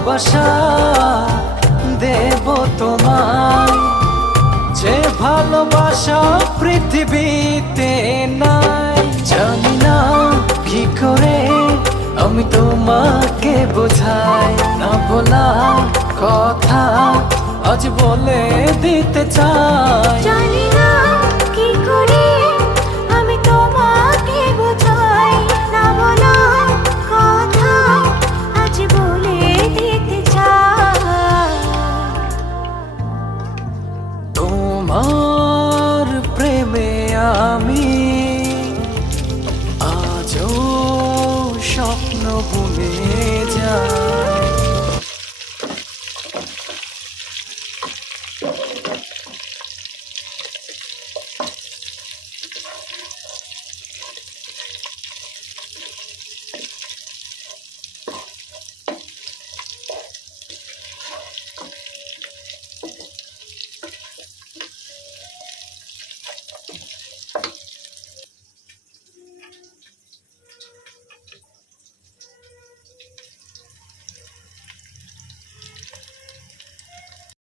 ভালোবাসা দেব তোমায়, যে ভালোবাসা পৃথিবীতে নাই। জানি না কি করে আমি তোমাকে বোঝাই, না বলা কথা আজ বলে দিতে চাই। জানি